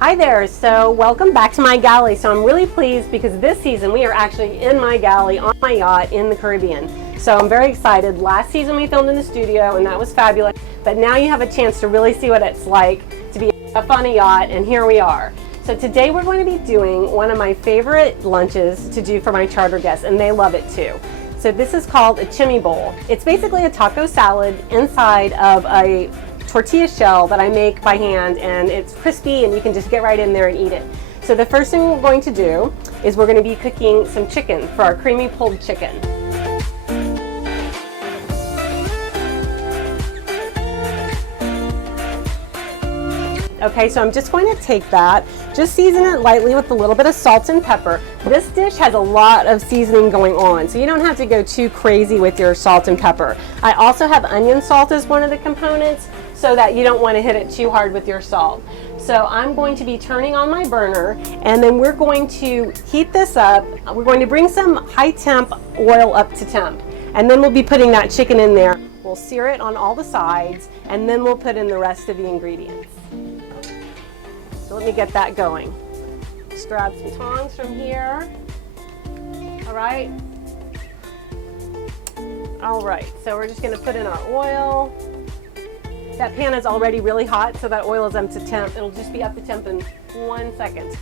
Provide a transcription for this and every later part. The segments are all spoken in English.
Hi there, so welcome back to my galley. So I'm really pleased because this season we are actually in my galley on my yacht in the Caribbean. So I'm very excited. Last season we filmed in the studio and that was fabulous, but now you have a chance to really see what it's like to be up on a yacht, and here we are. So today we're going to be doing one of my favorite lunches to do for my charter guests, and they love it too. So this is called a chimi bowl. It's basically a taco salad inside of a tortilla shell that I make by hand, and it's crispy and you can just get right in there and eat it. So the first thing we're going to do is we're going to be cooking some chicken for our creamy pulled chicken. Okay, so I'm just going to take that, just season it lightly with a little bit of salt and pepper. This dish has a lot of seasoning going on, so you don't have to go too crazy with your salt and pepper. I also have onion salt as one of the components, so that you don't want to hit it too hard with your salt. So I'm going to be turning on my burner, and then we're going to heat this up. We're going to bring some high temp oil up to temp, and then we'll be putting that chicken in there. We'll sear it on all the sides, and then we'll put in the rest of the ingredients. So let me get that going. Just grab some tongs from here. All right. All right, so we're just gonna put in our oil. That pan is already really hot, so that oil is up to temp. It'll just be up to temp in 1 second.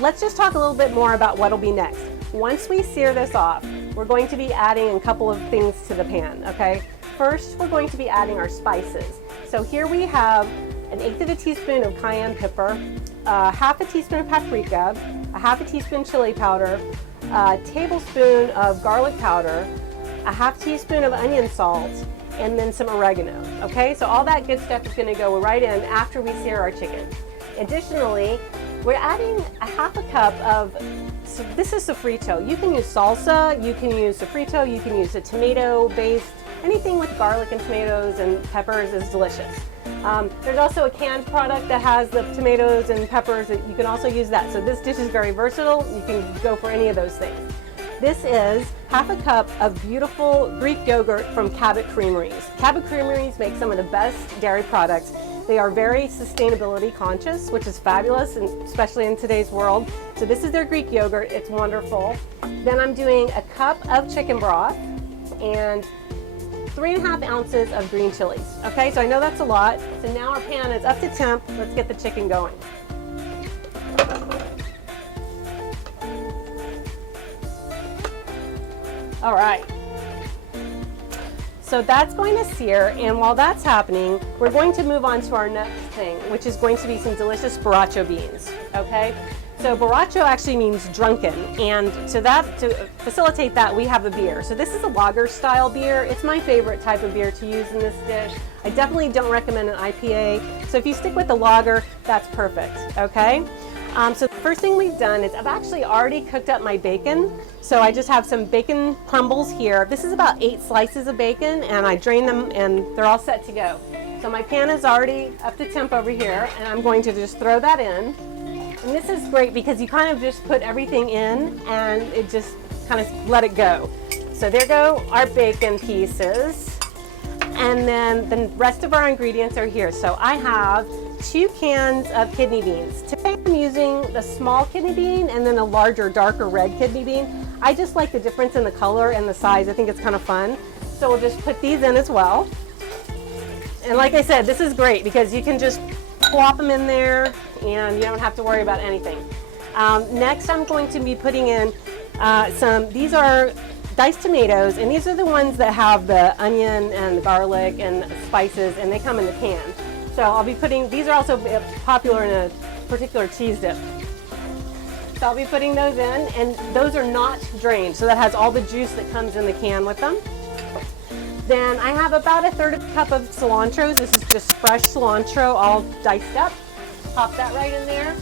Let's just talk a little bit more about what'll be next. Once we sear this off, we're going to be adding a couple of things to the pan, okay? First, we're going to be adding our spices. So here we have 1/8 of a teaspoon of cayenne pepper, 1/2 a teaspoon of paprika, 1/2 teaspoon chili powder, a tablespoon of garlic powder, 1/2 teaspoon of onion salt, and then some oregano. Okay, so all that good stuff is going to go right in after we sear our chicken. Additionally, we're adding 1/2 cup of, so this is sofrito. You can use salsa, you can use sofrito, you can use a tomato based, anything with garlic and tomatoes and peppers is delicious. There's also a canned product that has the tomatoes and peppers, that you can also use that. So this dish is very versatile, you can go for any of those things. This is 1/2 cup of beautiful Greek yogurt from Cabot Creameries. Cabot Creameries make some of the best dairy products. They are very sustainability conscious, which is fabulous, and especially in today's world. So this is their Greek yogurt, it's wonderful. Then I'm doing a cup of chicken broth and 3.5 ounces of green chilies. Okay, so I know that's a lot. So now our pan is up to temp. Let's get the chicken going. All right, so that's going to sear, and while that's happening, we're going to move on to our next thing, which is going to be some delicious borracho beans, okay? So borracho actually means drunken, and to facilitate that, we have a beer. So this is a lager style beer. It's my favorite type of beer to use in this dish. I definitely don't recommend an IPA, so if you stick with the lager, that's perfect, okay? So the first thing we've done is I've actually already cooked up my bacon. So I just have some bacon crumbles here. This is about 8 slices of bacon, and I drain them and they're all set to go. So my pan is already up to temp over here, and I'm going to just throw that in. And this is great because you kind of just put everything in and it just kind of let it go. So there go our bacon pieces. And then the rest of our ingredients are here. So I have 2 cans of kidney beans. Today I'm using the small kidney bean and then a larger, darker red kidney bean. I just like the difference in the color and the size. I think it's kind of fun. So we'll just put these in as well. And like I said, this is great because you can just plop them in there and you don't have to worry about anything. Next I'm going to be putting in these are diced tomatoes, and these are the ones that have the onion and the garlic and spices, and they come in the can. So I'll be putting, these are also popular in a particular cheese dip. So I'll be putting those in, and those are not drained, so that has all the juice that comes in the can with them. Then I have about 1/3 cup of cilantro. This is just fresh cilantro, all diced up. Pop that right in there.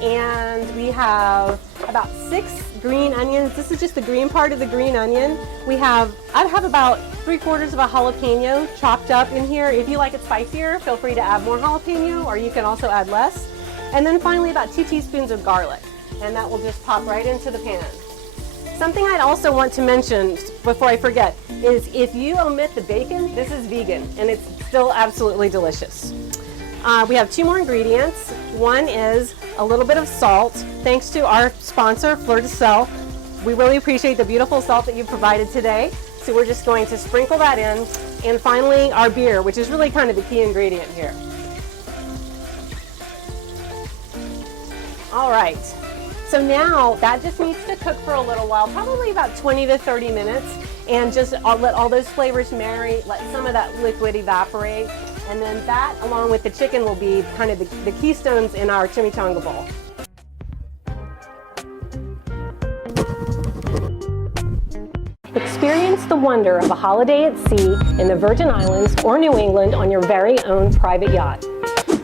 And we have about 6 green onions. This is just the green part of the green onion. I have about 3/4 of a jalapeno chopped up in here. If you like it spicier, feel free to add more jalapeno, or you can also add less. And then finally about 2 teaspoons of garlic, and that will just pop right into the pan. Something I'd also want to mention before I forget is if you omit the bacon, this is vegan, and it's still absolutely delicious. We have 2 more ingredients. One is a little bit of salt, thanks to our sponsor, Fleur de Sel. We really appreciate the beautiful salt that you provided today. So we're just going to sprinkle that in. And finally, our beer, which is really kind of the key ingredient here. All right, so now that just needs to cook for a little while, probably about 20 to 30 minutes, and just let all those flavors marinate, let some of that liquid evaporate, and then that, along with the chicken, will be kind of the keystones in our chimichanga bowl. Experience the wonder of a holiday at sea in the Virgin Islands or New England on your very own private yacht.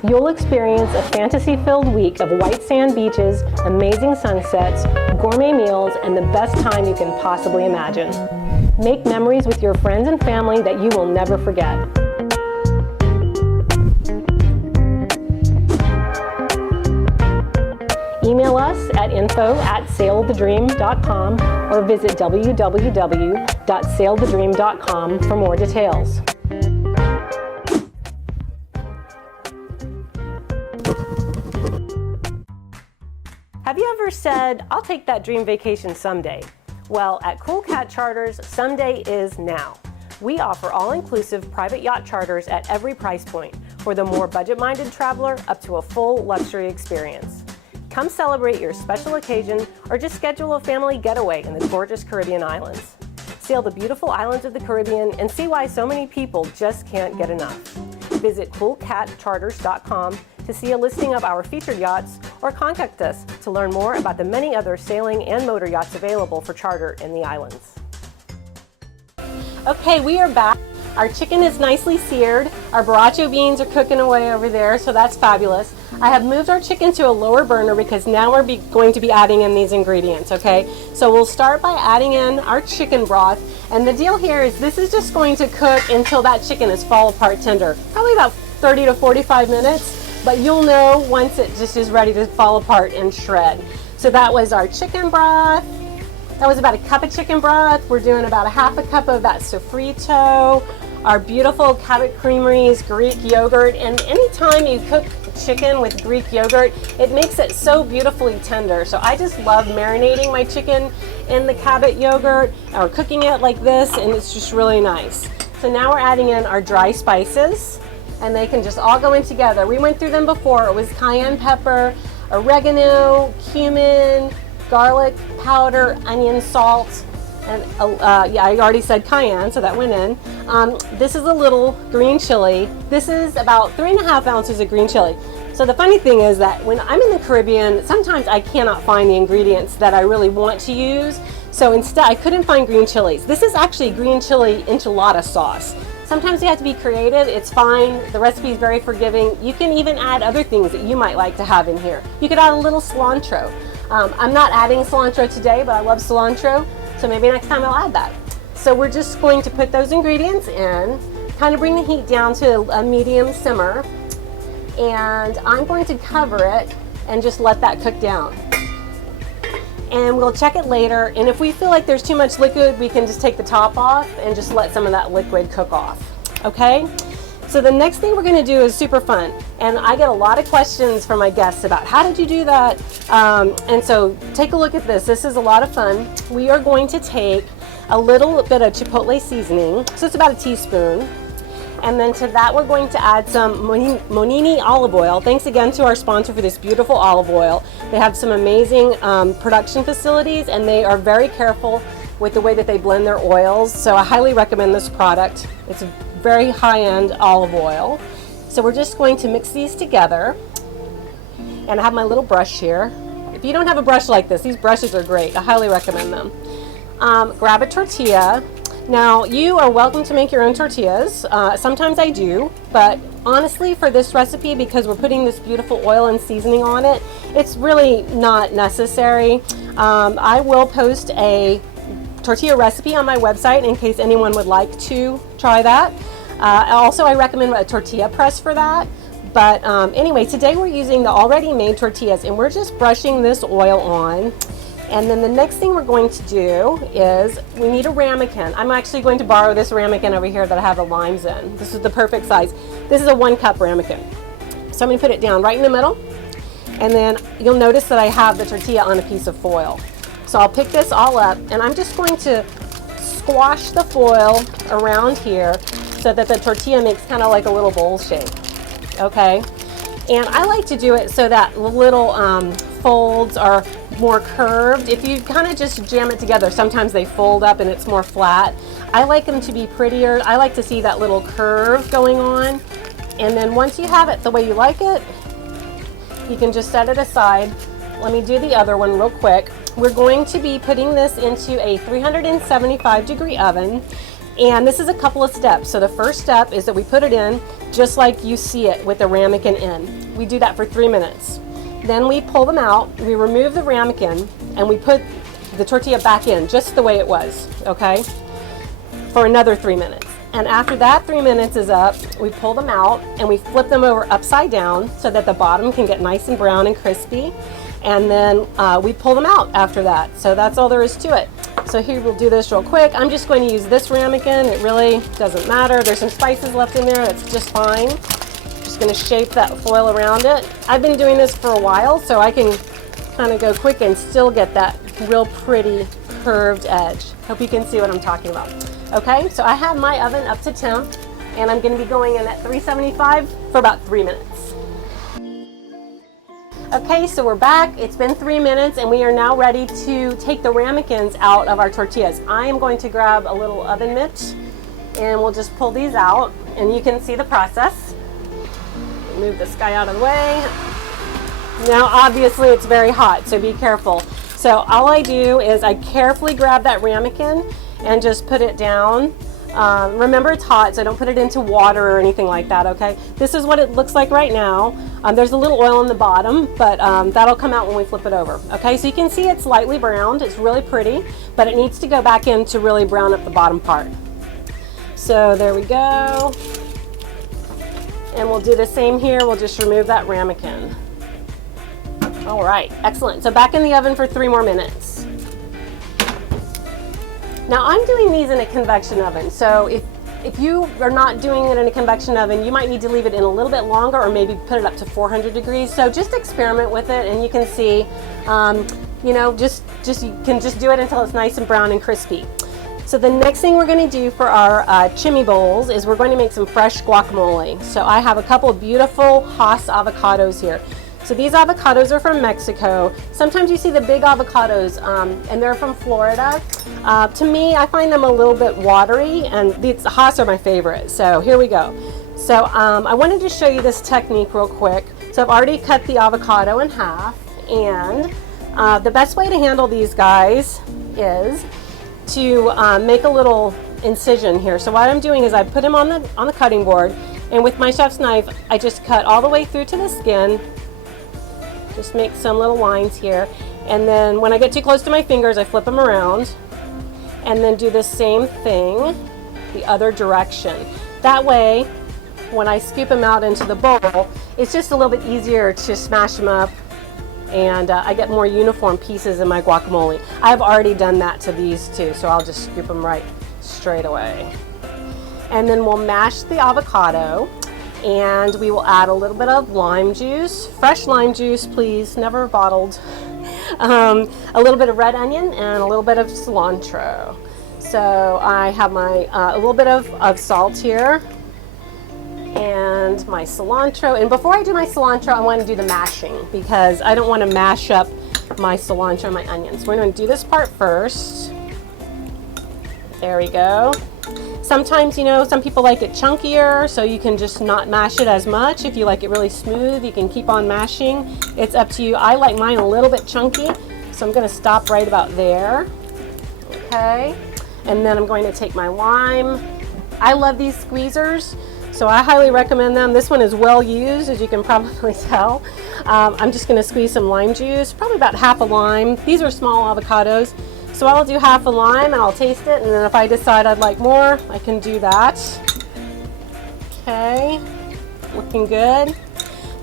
You'll experience a fantasy-filled week of white sand beaches, amazing sunsets, gourmet meals, and the best time you can possibly imagine. Make memories with your friends and family that you will never forget. Email us at info@sailthedream.com or visit www.sailthedream.com for more details. Have you ever said, "I'll take that dream vacation someday"? Well, at Cool Cat Charters, someday is now. We offer all-inclusive private yacht charters at every price point, for the more budget-minded traveler up to a full luxury experience. Come celebrate your special occasion or just schedule a family getaway in the gorgeous Caribbean islands. Sail the beautiful islands of the Caribbean and see why so many people just can't get enough. Visit coolcatcharters.com to see a listing of our featured yachts, or contact us to learn more about the many other sailing and motor yachts available for charter in the islands. Okay, we are back. Our chicken is nicely seared. Our borracho beans are cooking away over there, so that's fabulous. I have moved our chicken to a lower burner because now we're going to be adding in these ingredients, okay? So we'll start by adding in our chicken broth. And the deal here is this is just going to cook until that chicken is fall apart tender. Probably about 30 to 45 minutes. But you'll know once it just is ready to fall apart and shred. So that was our chicken broth. That was about a cup of chicken broth. We're doing about a half a cup of that sofrito, our beautiful Cabot Creamery's Greek yogurt. And anytime you cook chicken with Greek yogurt, it makes it so beautifully tender. So I just love marinating my chicken in the Cabot yogurt or cooking it like this, and it's just really nice. So now we're adding in our dry spices, and they can just all go in together. We went through them before. It was cayenne pepper, oregano, cumin, garlic powder, onion, salt, and yeah, I already said cayenne, so that went in. This is a little green chili. This is about 3.5 ounces of green chili. So the funny thing is that when I'm in the Caribbean, sometimes I cannot find the ingredients that I really want to use. So instead, I couldn't find green chilies. This is actually green chili enchilada sauce. Sometimes you have to be creative, it's fine. The recipe is very forgiving. You can even add other things that you might like to have in here. You could add a little cilantro. I'm not adding cilantro today, but I love cilantro, so maybe next time I'll add that. So we're just going to put those ingredients in, kind of bring the heat down to a medium simmer, and I'm going to cover it and just let that cook down. And we'll check it later, and if we feel like there's too much liquid, we can just take the top off and just let some of that liquid cook off, okay? So the next thing we're gonna do is super fun, and I get a lot of questions from my guests about how did you do that? And so take a look at this. This is a lot of fun. We are going to take a little bit of chipotle seasoning, so it's about a teaspoon. And then to that, we're going to add some Monini olive oil. Thanks again to our sponsor for this beautiful olive oil. They have some amazing production facilities, and they are very careful with the way that they blend their oils. So I highly recommend this product. It's a very high-end olive oil. So we're just going to mix these together. And I have my little brush here. If you don't have a brush like this, these brushes are great. I highly recommend them. Grab a tortilla. Now, you are welcome to make your own tortillas. Sometimes I do, but honestly, for this recipe, because we're putting this beautiful oil and seasoning on it, it's really not necessary. I will post a tortilla recipe on my website in case anyone would like to try that. Also, I recommend a tortilla press for that. But anyway, today we're using the already made tortillas, and we're just brushing this oil on. And then the next thing we're going to do is we need a ramekin. I'm actually going to borrow this ramekin over here that I have the limes in. This is the perfect size. This is a 1 cup ramekin. So I'm gonna put it down right in the middle, and then you'll notice that I have the tortilla on a piece of foil. So I'll pick this all up, and I'm just going to squash the foil around here so that the tortilla makes kind of like a little bowl shape, okay? And I like to do it so that the little folds are more curved. If you kind of just jam it together, sometimes they fold up and it's more flat. I like them to be prettier. I like to see that little curve going on. And then once you have it the way you like it, you can just set it aside. Let me do the other one real quick. We're going to be putting this into a 375-degree oven. And this is a couple of steps. So the first step is that we put it in just like you see it with the ramekin in. We do that for 3 minutes. Then we pull them out, we remove the ramekin, and we put the tortilla back in just the way it was, okay? For another 3 minutes. And after that 3 minutes is up, we pull them out and we flip them over upside down so that the bottom can get nice and brown and crispy. And then we pull them out after that. So that's all there is to it. So here we'll do this real quick. I'm just going to use this ramekin. It really doesn't matter. There's some spices left in there. That's just fine. Just going to shape that foil around it. I've been doing this for a while, so I can kind of go quick and still get that real pretty curved edge. Hope you can see what I'm talking about. Okay, so I have my oven up to temp, and I'm going to be going in at 375 for about 3 minutes. Okay, so we're back. It's been 3 minutes and we are now ready to take the ramekins out of our tortillas. I am going to grab a little oven mitt and we'll just pull these out and you can see the process. Move this guy out of the way. Now obviously it's very hot, so be careful. So all I do is I carefully grab that ramekin and just put it down. Remember it's hot, so don't put it into water or anything like that, okay? This is what it looks like right now. There's a little oil on the bottom, but that'll come out when we flip it over, okay? So you can see it's lightly browned. It's really pretty, but it needs to go back in to really brown up the bottom part. So there we go. And we'll do the same here. We'll just remove that ramekin. All right, excellent. So back in the oven for 3 more minutes. Now I'm doing these in a convection oven, so if you are not doing it in a convection oven, you might need to leave it in a little bit longer or maybe put it up to 400 degrees. So just experiment with it and you can see, you know, you can just do it until it's nice and brown and crispy. So the next thing we're going to do for our chimi bowls is we're going to make some fresh guacamole. So I have a couple of beautiful Hass avocados here. So these avocados are from Mexico. Sometimes you see the big avocados and they're from Florida. To me, I find them a little bit watery and these Hass are my favorite. So here we go. So I wanted to show you this technique real quick. So I've already cut the avocado in half, and the best way to handle these guys is to make a little incision here. So what I'm doing is I put them on the cutting board, and with my chef's knife, I just cut all the way through to the skin. Just make some little lines here, and then when I get too close to my fingers, I flip them around and then do the same thing the other direction. That way, when I scoop them out into the bowl, it's just a little bit easier to smash them up, and I get more uniform pieces in my guacamole. I've already done that to these two, so I'll just scoop them right straight away. And then we'll mash the avocado, and we will add a little bit of lime juice, fresh lime juice please, never bottled, a little bit of red onion and a little bit of cilantro. So I have my a little bit of salt here and my cilantro. And before I do my cilantro, I want to do the mashing because I don't want to mash up my cilantro and my onions. We're going to do this part first. There we go. Sometimes, you know, some people like it chunkier, so you can just not mash it as much. If you like it really smooth, you can keep on mashing. It's up to you. I like mine a little bit chunky, so I'm going to stop right about there. Okay, and then I'm going to take my lime. I love these squeezers, so I highly recommend them. This one is well used, as you can probably tell. I'm just going to squeeze some lime juice, probably about half a lime. These are small avocados. So I'll do half a lime and I'll taste it, and then if I decide I'd like more, I can do that. Okay, looking good.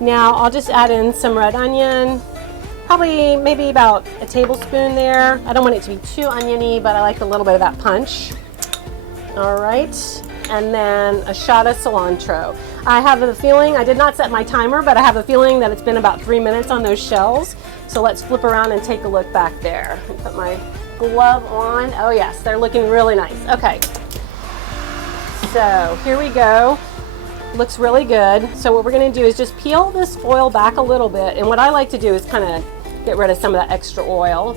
Now I'll just add in some red onion, probably maybe about a tablespoon there. I don't want it to be too oniony, but I like a little bit of that punch. All right, and then a shot of cilantro. I have a feeling, I did not set my timer, but I have a feeling that it's been about 3 minutes on those shells. So let's flip around and take a look back there. Put my glove on. Oh yes, they're looking really nice. Okay, so here we go. Looks really good. So what we're gonna do is just peel this foil back a little bit. And what I like to do is kind of get rid of some of that extra oil.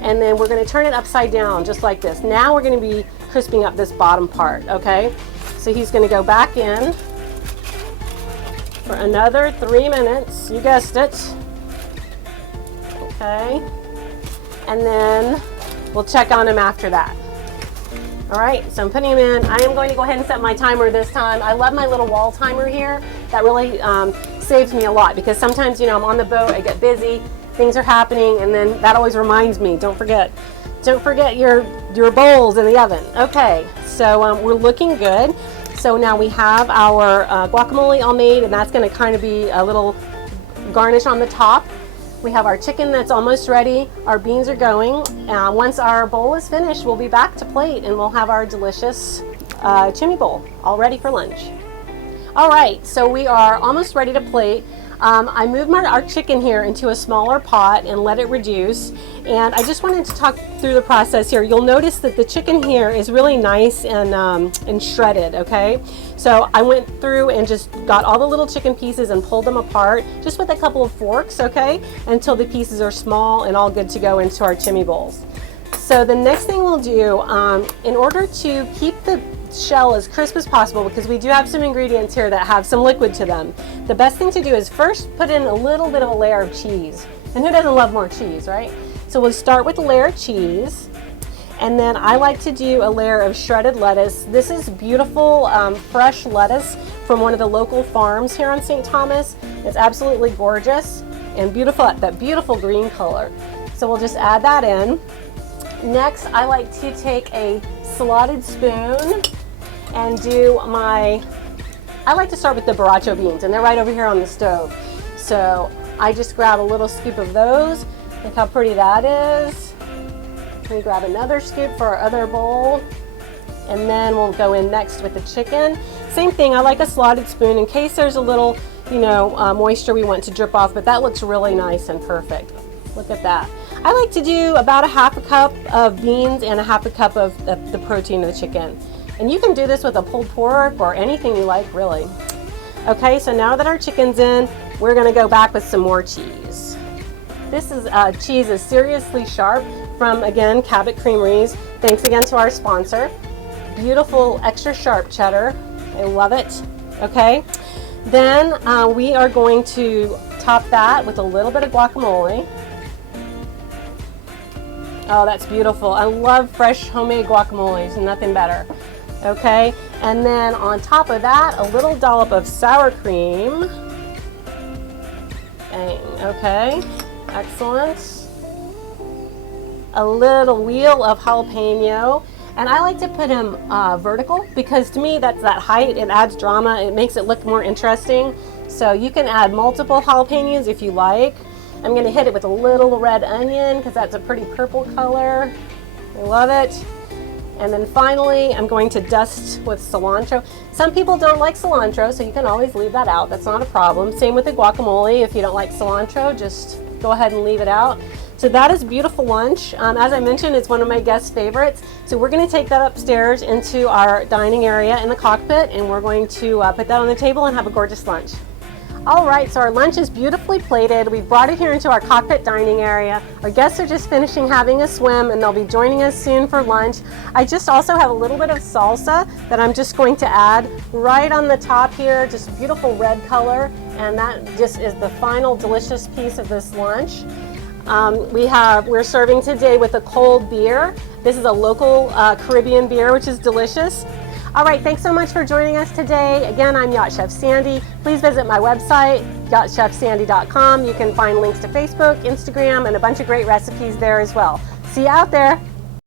And then we're gonna turn it upside down, just like this. Now we're gonna be crisping up this bottom part, okay? So he's gonna go back in for another 3 minutes. You guessed it. Okay. And then we'll check on him after that. All right, so I'm putting him in. I am going to go ahead and set my timer this time. I love my little wall timer here. That really saves me a lot because sometimes, you know, I'm on the boat, I get busy, things are happening, and then that always reminds me, don't forget your bowls in the oven. Okay, so we're looking good. So now we have our guacamole all made, and that's gonna kind of be a little garnish on the top. We have our chicken that's almost ready. Our beans are going. Once our bowl is finished, we'll be back to plate and we'll have our delicious chimi bowl all ready for lunch. All right, so we are almost ready to plate. I moved our chicken here into a smaller pot and let it reduce. And I just wanted to talk through the process here. You'll notice that the chicken here is really nice and shredded, okay? So I went through and just got all the little chicken pieces and pulled them apart, just with a couple of forks, okay? Until the pieces are small and all good to go into our chimi bowls. So the next thing we'll do, in order to keep the shell as crisp as possible, because we do have some ingredients here that have some liquid to them, the best thing to do is first put in a little bit of a layer of cheese. And who doesn't love more cheese, right? So we'll start with a layer of cheese, and then I like to do a layer of shredded lettuce. This is beautiful fresh lettuce from one of the local farms here on St. Thomas. It's absolutely gorgeous and beautiful, that beautiful green color. So we'll just add that in. Next, I like to take a slotted spoon and do I like to start with the Borracho beans, and they're right over here on the stove. So I just grab a little scoop of those. Look how pretty that is. We grab another scoop for our other bowl, and then we'll go in next with the chicken. Same thing, I like a slotted spoon in case there's a little, you know, moisture we want to drip off, but that looks really nice and perfect. Look at that. I like to do about a half a cup of beans and a half a cup of the protein of the chicken. And you can do this with a pulled pork or anything you like, really. Okay, so now that our chicken's in, we're gonna go back with some more cheese. This is cheese is seriously sharp from, again, Cabot Creameries. Thanks again to our sponsor. Beautiful extra sharp cheddar. I love it. Okay, then we are going to top that with a little bit of guacamole. Oh, that's beautiful. I love fresh homemade guacamole. There's nothing better. Okay, and then on top of that, a little dollop of sour cream. Bang. Okay, excellent. A little wheel of jalapeno. And I like to put them vertical because to me that's that height. It adds drama. It makes it look more interesting. So you can add multiple jalapenos if you like. I'm going to hit it with a little red onion because that's a pretty purple color. I love it. And then finally, I'm going to dust with cilantro. Some people don't like cilantro, so you can always leave that out. That's not a problem. Same with the guacamole. If you don't like cilantro, just go ahead and leave it out. So that is beautiful lunch. As I mentioned, it's one of my guests' favorites. So we're going to take that upstairs into our dining area in the cockpit, and we're going to put that on the table and have a gorgeous lunch. All right, so our lunch is beautifully plated. We've brought it here into our cockpit dining area. Our guests are just finishing having a swim, and they'll be joining us soon for lunch. I just also have a little bit of salsa that I'm just going to add right on the top here, just beautiful red color, and that just is the final delicious piece of this lunch. We're serving today with a cold beer. This is a local Caribbean beer, which is delicious. All right, thanks so much for joining us today. Again, I'm Yacht Chef Sandy. Please visit my website, yachtchefsandy.com. You can find links to Facebook, Instagram, and a bunch of great recipes there as well. See you out there.